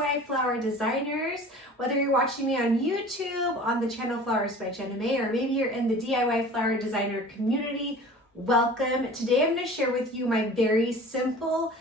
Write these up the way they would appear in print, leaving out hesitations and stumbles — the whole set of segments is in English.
DIY flower designers. Whether you're watching me on YouTube, on the channel Flowers by Jenna May, or maybe you're in the DIY flower designer community, welcome. Today I'm going to share with you my very simple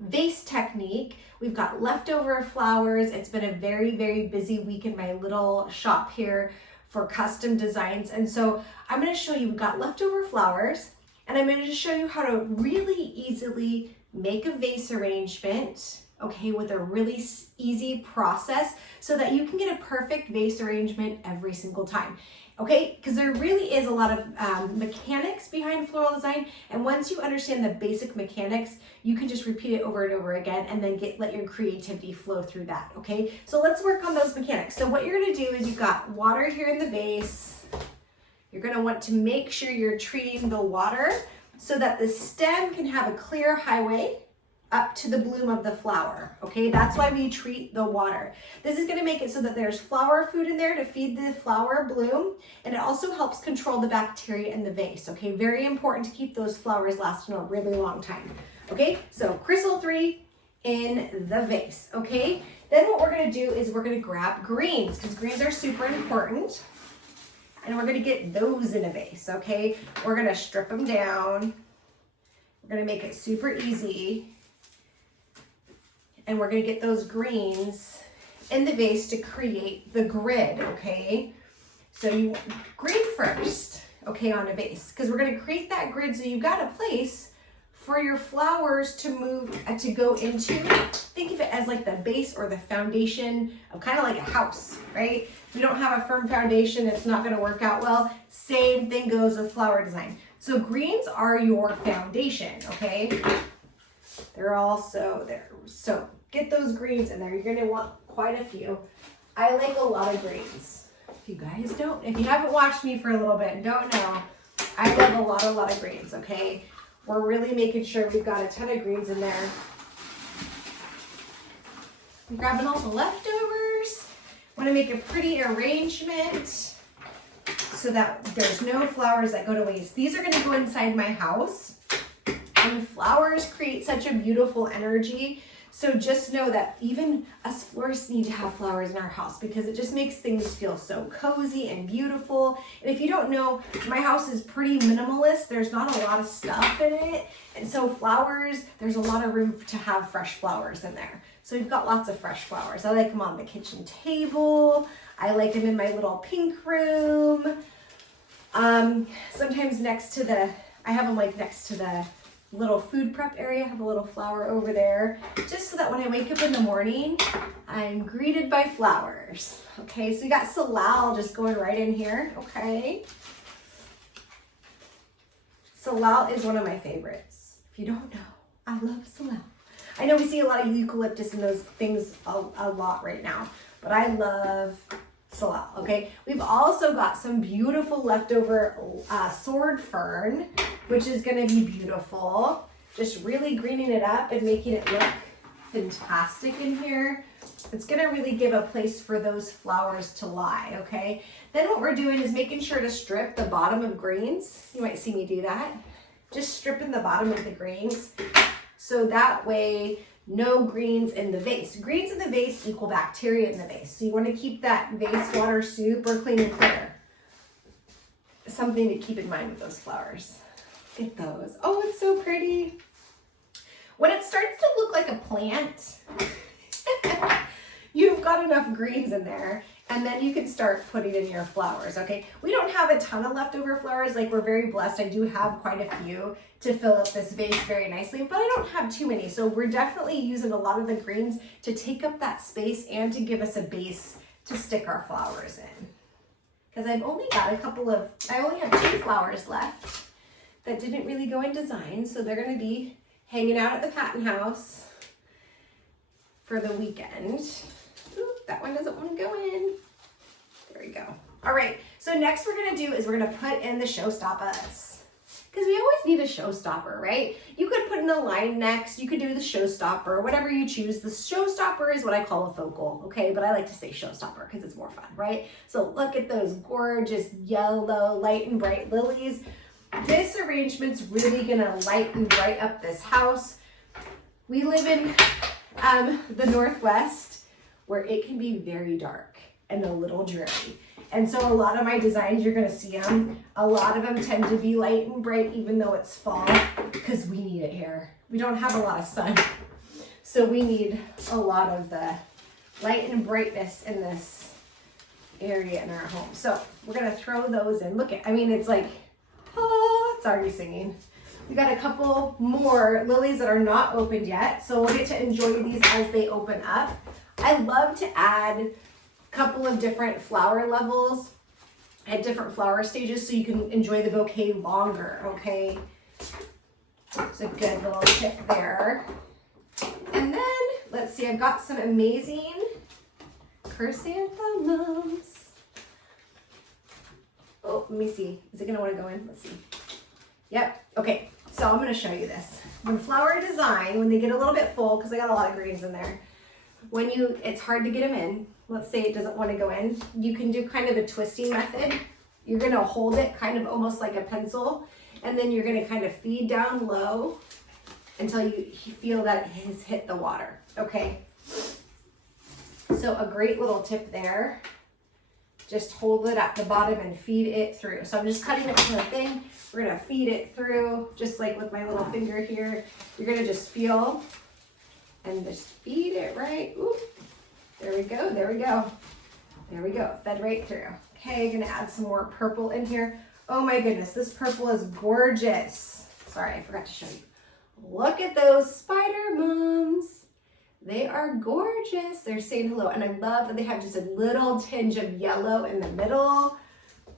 vase technique. We've got leftover flowers. It's been a very, very busy week in my little shop here for custom designs. And so I'm going to show you, we've got leftover flowers, and I'm going to show you how to really easily make a vase arrangement, okay, with a really easy process so that you can get a perfect vase arrangement every single time. Okay, because there really is a lot of mechanics behind floral design, and once you understand the basic mechanics, you can just repeat it over and over again and then let your creativity flow through that, okay? So let's work on those mechanics. So what you're gonna do is you've got water here in the vase. You're gonna want to make sure you're treating the water so that the stem can have a clear highway up to the bloom of the flower, okay? That's why we treat the water. This is gonna make it so that there's flower food in there to feed the flower bloom, and it also helps control the bacteria in the vase, okay? Very important to keep those flowers lasting a really long time, okay? So crystal 3 in the vase, okay? Then what we're gonna do is we're gonna grab greens, because greens are super important, and we're gonna get those in a vase, okay? We're gonna strip them down. We're gonna make it super easy. And we're gonna get those greens in the vase to create the grid, okay? So you green first, okay, on a vase, because we're gonna create that grid so you've got a place for your flowers to move, to go into. Think of it as like the base or the foundation of kind of like a house, right? If you don't have a firm foundation, it's not gonna work out well. Same thing goes with flower design. So greens are your foundation, okay? They're also there. So get those greens in there. You're gonna want quite a few. I like a lot of greens. If you guys don't, if you haven't watched me for a little bit and don't know, I love a lot of greens, okay? We're really making sure we've got a ton of greens in there. I'm grabbing all the leftovers. Want to make a pretty arrangement so that there's no flowers that go to waste. These are gonna go inside my house. And flowers create such a beautiful energy. So just know that even us florists need to have flowers in our house because it just makes things feel so cozy and beautiful. And if you don't know, my house is pretty minimalist. There's not a lot of stuff in it. And so flowers, there's a lot of room to have fresh flowers in there. So we've got lots of fresh flowers. I like them on the kitchen table. I like them in my little pink room. Sometimes I have them like next to the little food prep area. I have a little flower over there, just so that when I wake up in the morning, I'm greeted by flowers. Okay, so we got Salal just going right in here, okay? Salal is one of my favorites. If you don't know, I love Salal. I know we see a lot of eucalyptus and those things a lot right now, but I love Salal, okay? We've also got some beautiful leftover sword fern, which is gonna be beautiful. Just really greening it up and making it look fantastic in here. It's gonna really give a place for those flowers to lie, okay? Then what we're doing is making sure to strip the bottom of greens. You might see me do that. Just stripping the bottom of the greens. So that way, no greens in the vase. Greens in the vase equal bacteria in the vase. So you want to keep that vase water super clean and clear. Something to keep in mind with those flowers. Look at those. Oh, it's so pretty. When it starts to look like a plant, you've got enough greens in there, and then you can start putting in your flowers, okay? We don't have a ton of leftover flowers. Like, we're very blessed. I do have quite a few to fill up this vase very nicely, but I don't have too many. So we're definitely using a lot of the greens to take up that space and to give us a base to stick our flowers in. Because I've only got I only have 2 flowers left that didn't really go in design. So they're gonna be hanging out at the patent house for the weekend. Ooh, that one doesn't want to go in. There we go. All right, so next we're gonna do is we're gonna put in the showstoppers. Because we always need a showstopper, right? You could put in a line next, you could do the showstopper, whatever you choose. The showstopper is what I call a focal, okay? But I like to say showstopper because it's more fun, right? So look at those gorgeous yellow, light and bright lilies. This arrangement's really gonna light and bright up this house. We live in the Northwest, where it can be very dark and a little dreary. And so a lot of my designs, you're gonna see them, a lot of them tend to be light and bright even though it's fall, because we need it here. We don't have a lot of sun. So we need a lot of the light and brightness in this area in our home. So we're gonna throw those in. Look at, I mean, it's like, oh, it's already singing. We got a couple more lilies that are not opened yet. So we'll get to enjoy these as they open up. I love to add a couple of different flower levels at different flower stages so you can enjoy the bouquet longer, okay? It's a good little tip there. And then, let's see, I've got some amazing chrysanthemums. Oh, let me see. Is it gonna wanna go in? Let's see. Yep, okay, so I'm gonna show you this. When flower design, when they get a little bit full, because I got a lot of greens in there, it's hard to get them in. Let's say it doesn't wanna go in. You can do kind of a twisting method. You're gonna hold it kind of almost like a pencil, and then you're gonna kind of feed down low until you feel that it has hit the water, okay? So a great little tip there, just hold it at the bottom and feed it through. So I'm just cutting it from the thing. We're gonna feed it through, just like with my little finger here. You're gonna just feel and just feed it right. Ooh, there we go, there we go. There we go, fed right through. Okay, gonna add some more purple in here. Oh my goodness, this purple is gorgeous. Sorry, I forgot to show you. Look at those spider mums. They are gorgeous. They're saying hello. And I love that they have just a little tinge of yellow in the middle,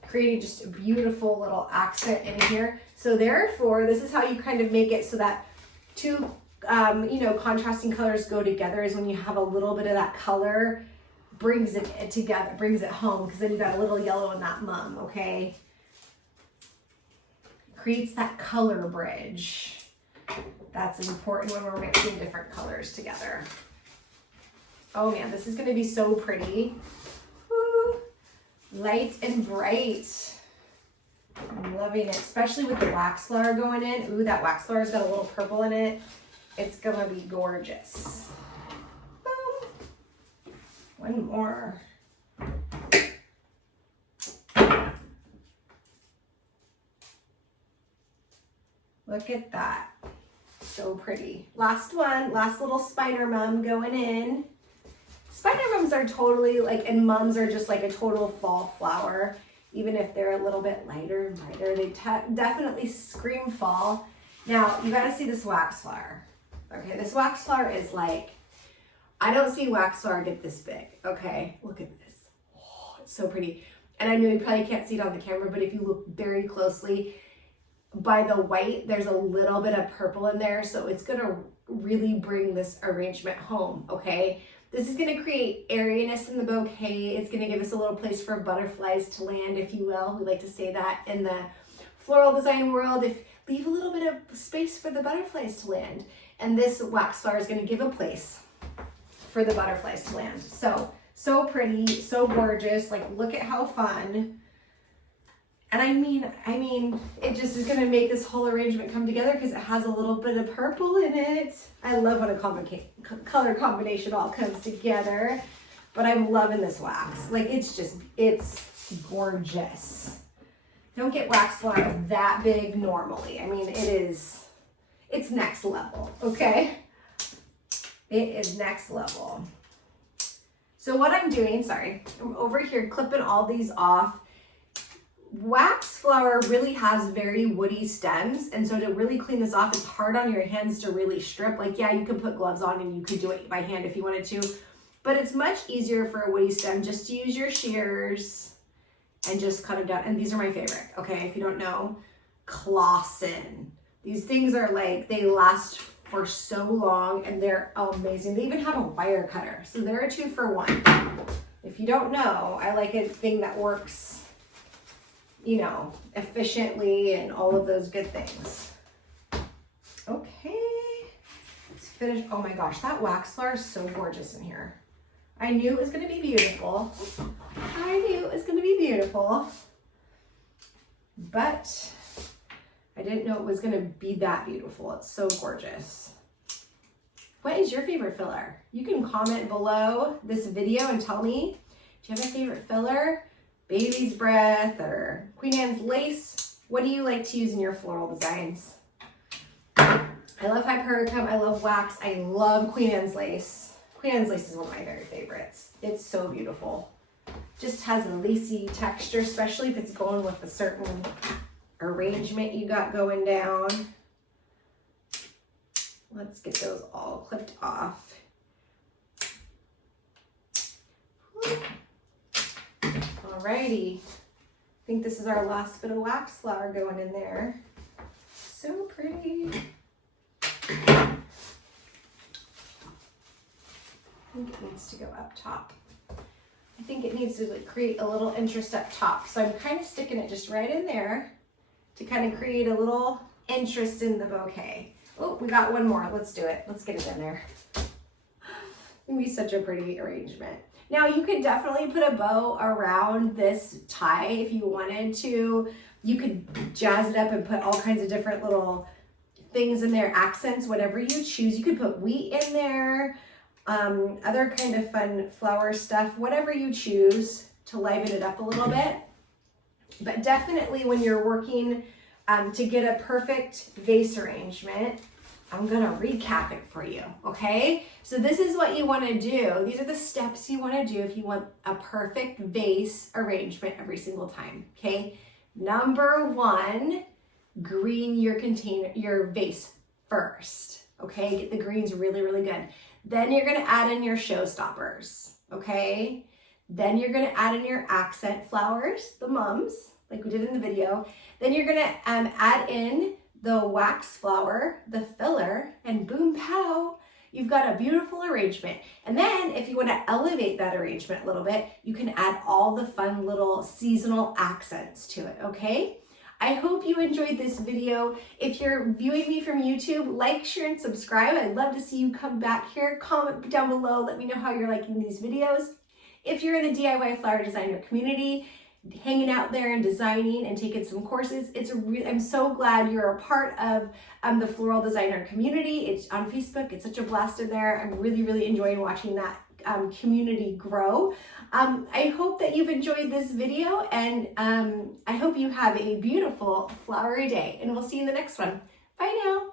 creating just a beautiful little accent in here. So therefore, this is how you kind of make it so that two, contrasting colors go together, is when you have a little bit of that color, brings it together, brings it home, because then you got a little yellow in that mum, okay? Creates that color bridge. That's important when we're mixing different colors together. Oh man, this is gonna be so pretty. Woo. Light and bright. I'm loving it, especially with the wax flower going in. Ooh, that wax flower's got a little purple in it. It's gonna be gorgeous. Boom. One more. Look at that. So pretty. Last one, last little spider mum going in. Spider mums are totally like, and mums are just like a total fall flower. Even if they're a little bit lighter and brighter, they definitely scream fall. Now, you gotta see this wax flower. Okay, this wax flower is like, I don't see wax flower get this big. Okay, look at this. Oh, it's so pretty. And I know you probably can't see it on the camera, but if you look very closely, by the white, there's a little bit of purple in there, so it's gonna really bring this arrangement home, okay? This is gonna create airiness in the bouquet. It's gonna give us a little place for butterflies to land, if you will. We like to say that in the floral design world, leave a little bit of space for the butterflies to land. And this wax flower is gonna give a place for the butterflies to land. So pretty, so gorgeous. Like, look at how fun. And I mean, it just is gonna make this whole arrangement come together because it has a little bit of purple in it. I love when a color combination all comes together, but I'm loving this wax. Like, it's gorgeous. Don't get wax flower that big normally. I mean, it's next level, okay? It is next level. So what I'm doing, I'm over here clipping all these off. Wax flower really has very woody stems, and so to really clean this off, it's hard on your hands to really strip. Like, yeah, you could put gloves on and you could do it by hand if you wanted to, but it's much easier for a woody stem just to use your shears and just cut them down. And these are my favorite, okay? If you don't know, Clausen. These things are like, they last for so long and they're amazing. They even have a wire cutter, so they're a 2-for-1. If you don't know, I like a thing that works, efficiently and all of those good things. Okay, let's finish. Oh my gosh, that wax flower is so gorgeous in here. I knew it was gonna be beautiful. But I didn't know it was gonna be that beautiful. It's so gorgeous. What is your favorite filler? You can comment below this video and tell me, do you have a favorite filler? Baby's breath or Queen Anne's lace? What do you like to use in your floral designs? I love Hypericum, I love wax, I love Queen Anne's lace. Queen Anne's lace is one of my very favorites. It's so beautiful. Just has a lacy texture, especially if it's going with a certain arrangement you got going down. Let's get those all clipped off. Alrighty. I think this is our last bit of wax flower going in there. So pretty. I think it needs to go up top. I think it needs to create a little interest up top. So I'm kind of sticking it just right in there to kind of create a little interest in the bouquet. Oh, we got one more. Let's do it. Let's get it in there. It's gonna be such a pretty arrangement. Now you could definitely put a bow around this tie if you wanted to. You could jazz it up and put all kinds of different little things in there, accents, whatever you choose. You could put wheat in there, other kind of fun flower stuff, whatever you choose to liven it up a little bit. But definitely when you're working to get a perfect vase arrangement, I'm gonna recap it for you, okay? So this is what you wanna do. These are the steps you wanna do if you want a perfect vase arrangement every single time, okay? Number one, green your vase first, okay? Get the greens really, really good. Then you're gonna add in your showstoppers, okay? Then you're gonna add in your accent flowers, the mums, like we did in the video. Then you're gonna add in the wax flower, the filler, and boom pow, you've got a beautiful arrangement. And then if you wanna elevate that arrangement a little bit, you can add all the fun little seasonal accents to it, okay? I hope you enjoyed this video. If you're viewing me from YouTube, like, share, and subscribe. I'd love to see you come back here. Comment down below, let me know how you're liking these videos. If you're in the DIY flower designer community, hanging out there and designing and taking some courses, I'm so glad you're a part of the floral designer community. It's on Facebook. It's such a blast in there. I'm really, really enjoying watching that community grow. I hope that you've enjoyed this video, and I hope you have a beautiful flowery day, and we'll see you in the next one. Bye now.